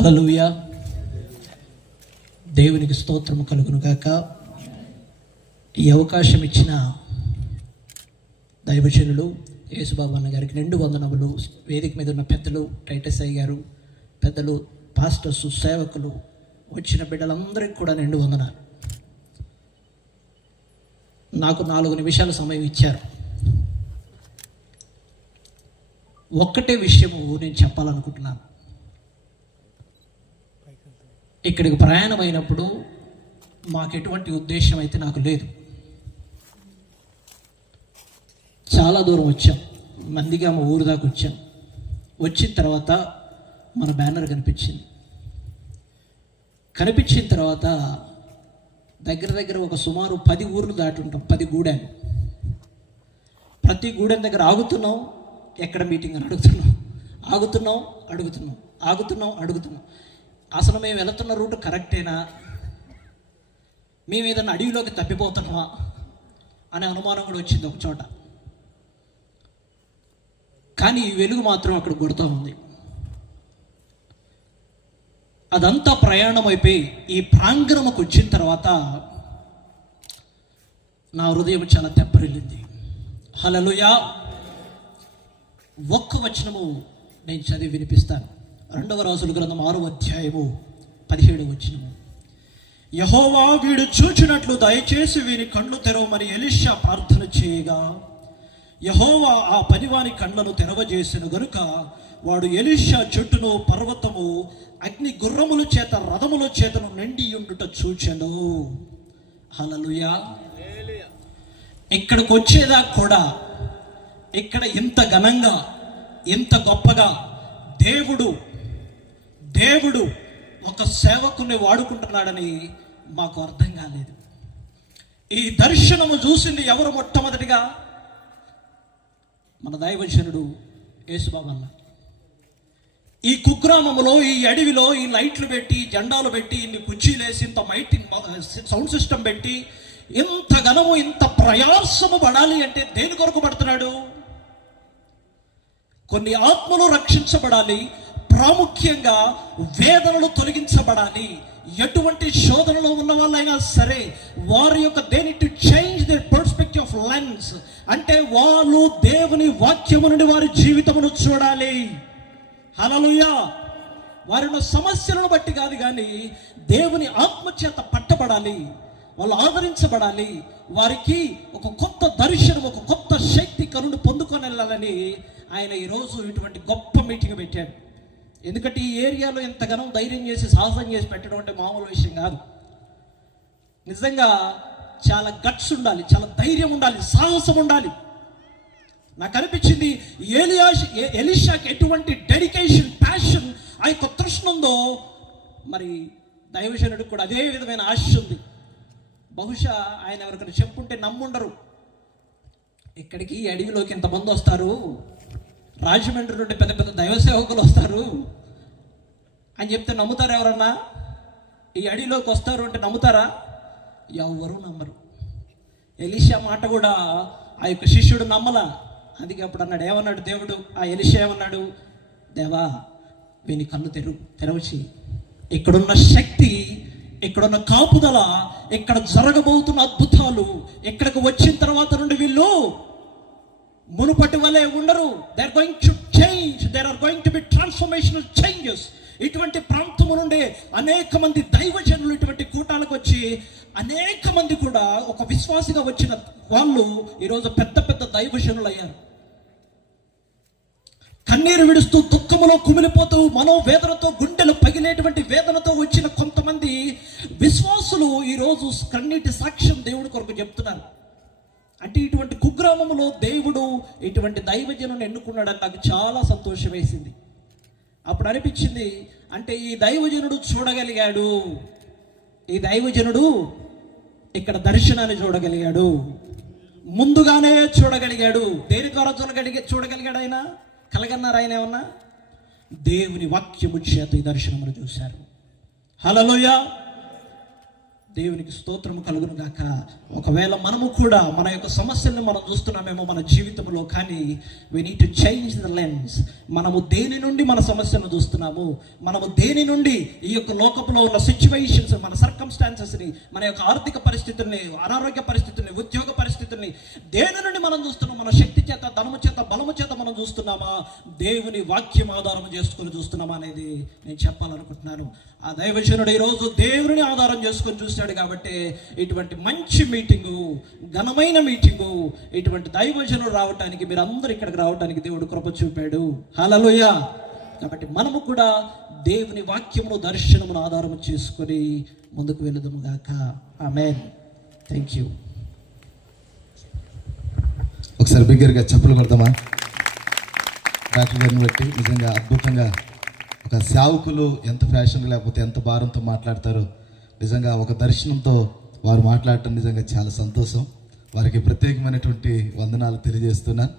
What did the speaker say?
హల్లెలూయా. దేవునికి స్తోత్రము కలుగును గాక. ఈ అవకాశం ఇచ్చిన దైవజనులు యేసుబాబు అన్న గారికి 2 వందనములు. వేదిక మీద ఉన్న పెద్దలు, టైటస్ అయ్య గారు, పెద్దలు, పాస్టర్స్, సేవకులు, వచ్చిన బిడ్డలందరికీ కూడా 2 వందనాలు. నాకు 4 నిమిషాల సమయం ఇచ్చారు. ఒక్కటే విషయము నేను చెప్పాలనుకుంటున్నాను. ఇక్కడికి ప్రయాణం అయినప్పుడు మాకు ఎటువంటి ఉద్దేశం అయితే నాకు లేదు. చాలా దూరం వచ్చాం, మందిగా మా ఊరు దాకా వచ్చాం. వచ్చిన తర్వాత మన బ్యానర్ కనిపించిన తర్వాత దగ్గర ఒక సుమారు 10 ఊర్లు దాటి ఉంటాం, 10 గూడాలు. ప్రతి గూడెం దగ్గర ఆగుతున్నాం, ఎక్కడ మీటింగ్ అని అడుగుతున్నాం. అసలు మేము వెళుతున్న రూట్ కరెక్టేనా, మేము ఏదైనా అడవిలోకి తప్పిపోతున్నామా అనే అనుమానం కూడా వచ్చింది ఒక చోట. కానీ ఈ వెలుగు మాత్రం అక్కడ కొడుతూ ఉంది. అదంతా ప్రయాణం అయిపోయి ఈ ప్రాంగణంకు వచ్చిన తర్వాత నా హృదయం చాలా తెప్పరిల్లింది. హల్లెలూయా. ఒక్క వచనము నేను చదివి వినిపిస్తాను. 2వ రాజుల గ్రంథం 6వ అధ్యాయము 17వ వచనము. యెహోవా వీడు చూచినట్లు దయచేసి వీని కళ్ళు తెరవమని ఎలీషా ప్రార్థన చేయగా యెహోవా ఆ పనివాని కళ్ళను తెరవజేసెను గనుక వాడు ఎలీషా చెట్టును, పర్వతము, అగ్ని గుర్రముల చేత, రథముల చేతను నిండి ఉండుట చూచెను. హల్లెలూయా. ఇక్కడికి వచ్చేదాకా కూడా ఇక్కడ ఇంత ఘనంగా, ఇంత గొప్పగా దేవుడు ఒక సేవకుని వాడుకుంటున్నాడని మాకు అర్థం కాలేదు. ఈ దర్శనము చూసింది ఎవరు? మొట్టమొదటిగా మన దైవజనుడు యేసుబాబు అన్న. ఈ కుగ్రామములో, ఈ అడవిలో ఈ లైట్లు పెట్టి, జెండాలు పెట్టి, ఇన్ని కుర్చీలేసి, ఇంత మైటింగ్ సౌండ్ సిస్టమ్ పెట్టి, ఇంత ఘనము, ఇంత ప్రయాసము పడాలి అంటే దేని కొరకు పడుతున్నాడు? కొన్ని ఆత్మలు రక్షించబడాలి, ప్రాముఖ్యంగా వేదనలు తొలగించబడాలి. ఎటువంటి శోధనలో ఉన్న వాళ్ళైనా సరే వారి యొక్క they need to change their perspective of lens. అంటే వాళ్ళు దేవుని వాక్యము నుండి వారి జీవితమును చూడాలి. హల్లెలూయా. వారి ఉన్న సమస్యలను బట్టి కాదు, కానీ దేవుని ఆత్మచేత పట్టబడాలి, వాళ్ళు ఆదరించబడాలి. వారికి ఒక కొత్త దర్శనం, ఒక కొత్త శక్తి కరుణ పొందుకొని వెళ్ళాలని ఆయన ఈరోజు ఇటువంటి గొప్ప మీటింగ్ పెట్టాడు. ఎందుకంటే ఈ ఏరియాలో ఎంతగానో ధైర్యం చేసి, సాహసం చేసి పెట్టడం అంటే మామూలు విషయం కాదు. నిజంగా చాలా గట్స్ ఉండాలి, చాలా ధైర్యం ఉండాలి, సాహసం ఉండాలి. నాకు అనిపించింది ఎలీషాకి ఎటువంటి డెడికేషన్, ప్యాషన్, ఆ యొక్క తృష్ణ ఉందో మరి దైవజనుడికి కూడా అదే విధమైన ఆశ ఉంది. బహుశా ఆయన ఎవరికైనా చెప్పుంటే నమ్ముండరు. ఇక్కడికి అడవిలోకి ఇంతమంది వస్తారు, రాజమండ్రి నుండి పెద్ద పెద్ద దైవ సేవకులు వస్తారు అని చెప్తే నమ్ముతారా ఎవరన్నా? ఈ అడవిలోకి వస్తారు అంటే నమ్ముతారా? ఎవరు నమ్మరు. ఎలీషా మాట కూడా ఆ యొక్క శిష్యుడు నమ్మలా. అందుకే అప్పుడు అన్నాడు, ఏమన్నాడు దేవుడు? ఆ ఎలీషా ఏమన్నాడు? దేవా, వీని కళ్ళు తెరవచి, ఇక్కడున్న శక్తి, ఇక్కడున్న కాపుదల, ఇక్కడ జరగబోతున్న అద్భుతాలు, ఇక్కడికి వచ్చిన తర్వాత నుండి వీళ్ళు మునుపటి వలె ఉండరు. They are going to change, there are going to be transformational changes. ఇటువంటి ప్రాంతము నుండి అనేక మంది దైవజనులు ఇటువంటి కూటాలకు వచ్చి, అనేక మంది కూడా ఒక విశ్వాసిగా వచ్చిన వాళ్ళు ఈరోజు పెద్ద పెద్ద దైవజనులు అయ్యారు. కన్నీరు విడుస్తూ, దుఃఖములో కుమిలిపోతూ, మనోవేదనతో, గుండెలు పగిలేటువంటి వేదనతో వచ్చిన కొంతమంది విశ్వాసులు ఈరోజు కన్నీటి సాక్ష్యం దేవుడి కొరకు చెప్తున్నారు. అంటే ఇటువంటి కుగ్రామంలో దేవుడు ఇటువంటి దైవజనుని ఎన్నుకున్నాడని నాకు చాలా సంతోషం వేసింది. అప్పుడు అనిపించింది, అంటే ఈ దైవజనుడు చూడగలిగాడు, ఈ దైవజనుడు ఇక్కడ దర్శనాన్ని చూడగలిగాడు, ముందుగానే చూడగలిగాడు. దేని ద్వారా చూడగలిగాడు ఆయన? కలగన్నారు ఆయన ఏమన్నా? దేవుని వాక్యము చేత ఈ దర్శనమును చూశారు. హల్లెలూయా. దేవునికి స్తోత్రము కలుగును గాక. ఒకవేళ మనము కూడా మన యొక్క సమస్యలను మనం చూస్తున్నామేమో మన జీవితంలో, కానీ we need to change the lens. మనము దేని నుండి మన సమస్యను చూస్తున్నాము, మనము దేని నుండి ఈ యొక్క లోకంలో ఉన్న సిచ్యువేషన్స్, మన సర్కమ్స్టాన్సెస్ని, మన యొక్క ఆర్థిక పరిస్థితుల్ని, అనారోగ్య పరిస్థితుల్ని, ఉద్యోగ పరిస్థితుల్ని దేని నుండి మనం చూస్తున్నాం? మన శక్తి చేత, ధనము చేత, బలము చేత మనం చూస్తున్నామా, దేవుని వాక్యం ఆధారం చేసుకొని చూస్తున్నామా అనేది నేను చెప్పాలనుకుంటున్నాను. ఆ దైవజనుడు ఈరోజు దేవుని ఆధారం చేసుకొని చూశాడు కాబట్టి ఇటువంటి మంచి మీటింగు, ఘనమైన మీటింగు, ఇటువంటి దైవజనుడు రావటానికి, మీరు అందరూ ఇక్కడికి రావడానికి దేవుడు కృప చూపాడు. హల్లెలూయా. కాబట్టి మనము కూడా దేవుని వాక్యమును, దర్శనమును ఆధారం చేసుకొని ముందుకు వెళుదాము గాక. ఆమేన్. Thank you. ఒకసారి బిగ్గరగా చెప్పులు కొడతామా? డాక్టర్ గారిని బట్టి నిజంగా అద్భుతంగా ఒక సేవకులు ఎంత ఫ్యాషన్ లేకపోతే ఎంత భారంతో మాట్లాడతారో, నిజంగా ఒక దర్శనంతో వారు మాట్లాడటం నిజంగా చాలా సంతోషం. వారికి ప్రత్యేకమైనటువంటి వందనాలు తెలియజేస్తున్నాను.